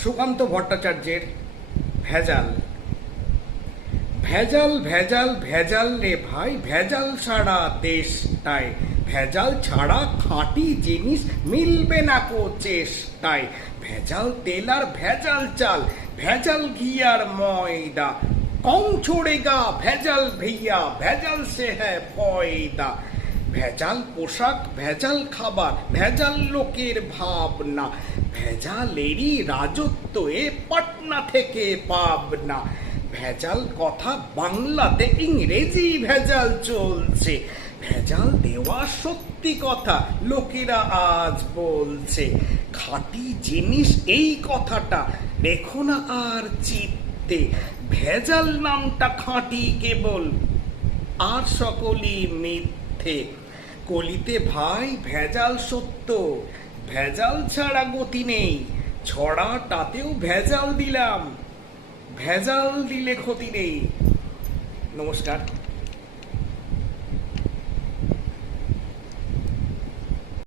সুকান্ত ভট্টাচার্যের ভেজাল। ভেজাল ভেজাল ভেজাল রে ভাই, ভেজাল ছাড়া দেশটায়, ভেজাল ছাড়া খাঁটি জিনিস মিলবে না কো চেষ্টায়। ভেজাল তেল আর ভেজাল চাল, ভেজাল ঘি আর ময়দা, কম छोड़ेगा ভেজাল ভैया, ভেজাল সে হ্যায় ফয়দা। ভেজাল পোশাক, ভেজাল খাবার, ভেজাল লোকের ভাবনা, ভেজালেরই রাজত্ব এ পাটনা থেকে পাবনা। ভেজাল কথা বাংলাতে, ইংরেজি ভেজাল চলছে, ভেজাল দেওয়া সত্যি কথা লোকেরা আজ বলছে। খাঁটি জিনিস এই কথাটা রেখো না আর চিত্তে, ভেজাল নামটা খাঁটি কেবল আর সকলই মিথ্যে। কলিতে ভাই ভেজাল সত্য, ভেজাল ছাড়া গতি নেই, ছড়াটাতেও ভেজাল দিলাম, ভেজাল দিলে ক্ষতি নেই। নমস্কার।